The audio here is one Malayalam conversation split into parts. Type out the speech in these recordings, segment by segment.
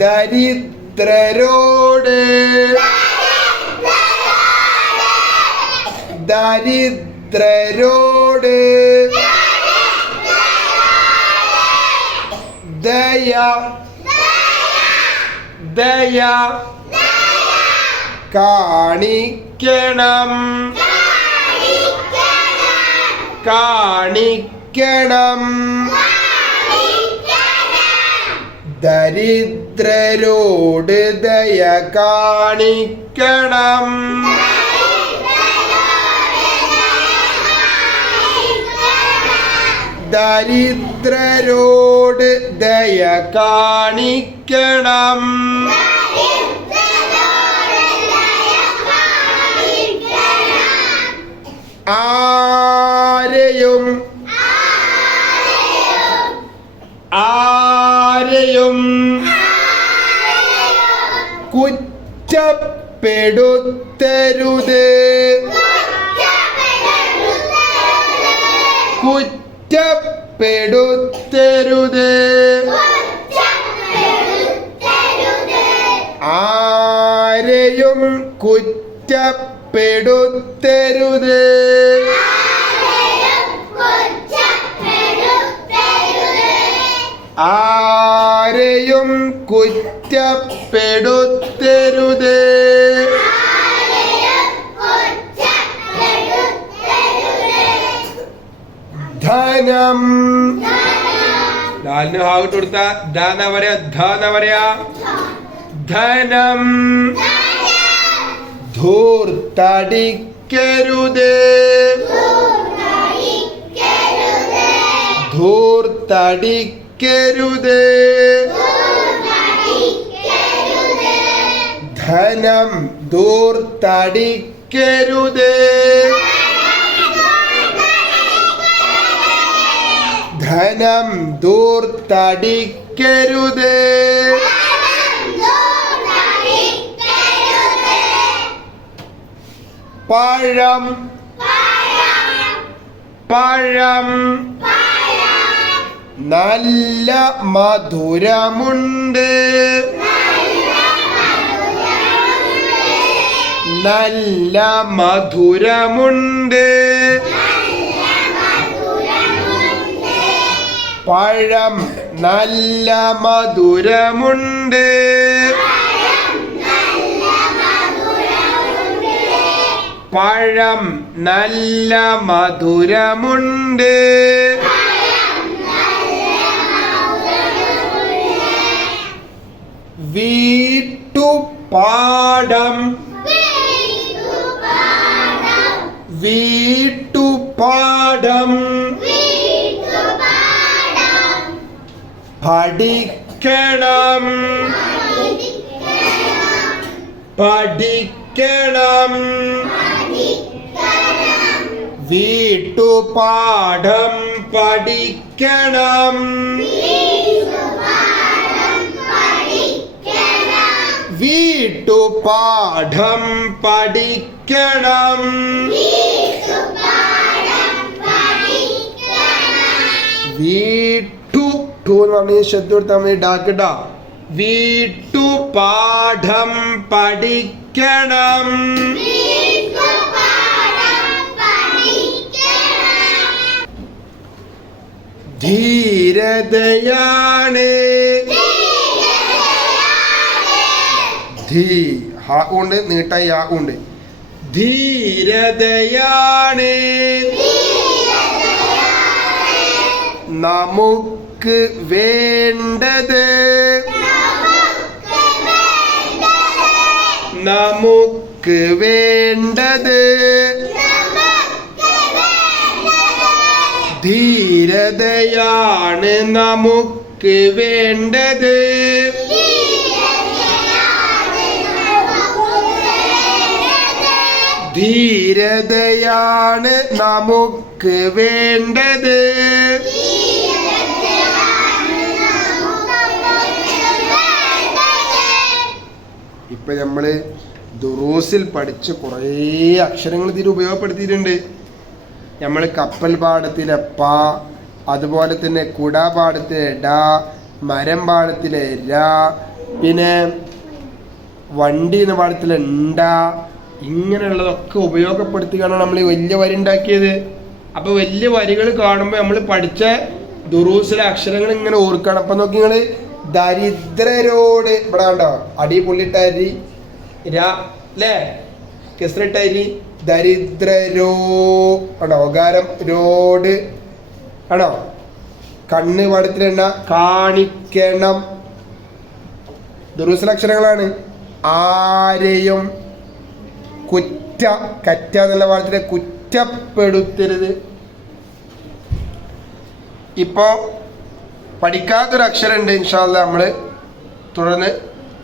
ദരിദ്രരോട് ദരിദ്രരോട് ദയ ദയ കാണിക്കണം കാണിക്കണം ദരിദ്രരോട് ദയ കാണിക്കണം ദരിദ്രരോട് ദയ കാണിക്കണം ആരെയും ആരെയും കുറ്റപ്പെടുത്തരുത് കുറ്റപ്പെടുത്തരുത് ആരെയും കുറ്റപ്പെടുത്തരുത് ആരെയും കുറ്റപ്പെടുത്തരുത് ധനം ദാലിന് ഹാവിട്ട് കൊടുത്ത ധന പറയാ ധന പറയാ ധനം ധൂർത്തടിക്കരുത് ധൂർത്തടിക്കരുത് ധനം ധൂർത്തടിക്കരുത് ധനം ധൂർത്തടിക്കരുത് പഴം പഴം നല്ല മധുരമുണ്ട് നല്ല മധുരമുണ്ട് പഴം നല്ല മധുരമുണ്ട് പഴം നല്ല മധുരമുണ്ട് വീട്ടുപാഠം വീട്ടുപാഠം പഠിക്കണം പഠിക്കണം വീട്ടുപാഠം പഠിക്കണം വീട്ടുപാഠം പഠിക്കണം വീട്ടു ടു എന്ന് പറഞ്ഞ ശബ്ദം കൊടുത്താൽ മതി ഡാക്കട്ടാ വീട്ടുപാഠം പഠിക്കണം ധീരതയാണ് ധീ ഹ ഉണ്ട് നീട്ട യാ ഉണ്ട് ധീരതയാണ് നമുക്ക് വേണ്ടത് നമുക്ക് വേണ്ടത് ധീരതയാണ് നമുക്ക് വേണ്ടത് ധീരതയാണ് നമുക്ക് വേണ്ടത് ഇപ്പൊ നമ്മള് ദുറൂസിൽ പഠിച്ച് കുറേ അക്ഷരങ്ങൾ ഇതിൽ ഉപയോഗപ്പെടുത്തിയിട്ടുണ്ട്. നമ്മൾ കപ്പൽ പാഠത്തിലെ പ, അതുപോലെ തന്നെ കുട പാഠത്തിലെ ഡ, മരം പാഠത്തിലെ ര, പിന്നെ വണ്ടി എന്ന പാഠത്തിൽ ഉണ്ടാ, ഇങ്ങനെയുള്ളതൊക്കെ ഉപയോഗപ്പെടുത്തിയാണ് നമ്മൾ ഈ വലിയ വരി ഉണ്ടാക്കിയത്. അപ്പോൾ വലിയ വരികൾ കാണുമ്പോൾ നമ്മൾ പഠിച്ച ദുറൂസിലെ അക്ഷരങ്ങൾ ഇങ്ങനെ ഓർക്കണം. അപ്പം നോക്കി നിങ്ങൾ ദരിദ്രരോട് ഇവിടെ കണ്ടോ, അടി പുള്ളിട്ടരി അല്ലേ, കെസ്രിട്ടരി ദരിദ്രരോ ആണോ, ഓകാരംരോട് ആണോ, കണ്ണ് പാടത്തിലെണ്ണ കാണിക്കണം. ദുറൂസിലെ അക്ഷരങ്ങളാണ്. ആരെയും കറ്റ എന്നുള്ള പാഠത്തിലെ കുറ്റപ്പെടുത്തരുത്. ഇപ്പോൾ പഠിക്കാത്തൊരു അക്ഷരം ഉണ്ട്, ഇൻഷാ അല്ലാഹ് നമ്മൾ തുടർന്ന്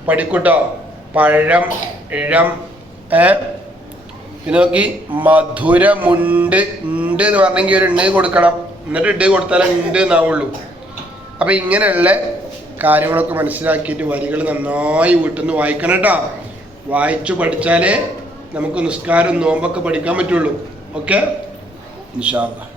പഠിക്കൂട്ടോ. പഴം, ഇഴം. പിന്നെ നോക്കി മധുരമുണ്ട്. ഉണ്ട് എന്ന് പറഞ്ഞെങ്കിൽ ഒരു ഉണ്ട് കൊടുക്കണം, എന്നിട്ട് ഇണ്ട് കൊടുത്താലേ ഉണ്ട് എന്നാവുള്ളൂ. അപ്പം ഇങ്ങനെയുള്ള കാര്യങ്ങളൊക്കെ മനസ്സിലാക്കിയിട്ട് വരികൾ നന്നായി വീട്ടിൽ നിന്ന് വായിക്കണം കേട്ടോ. വായിച്ചു പഠിച്ചാലേ നമുക്ക് നിസ്കാരം നോമ്പൊക്കെ പഠിക്കാൻ പറ്റുള്ളൂ. ഓക്കെ, ഇൻഷാ അല്ലാഹ്.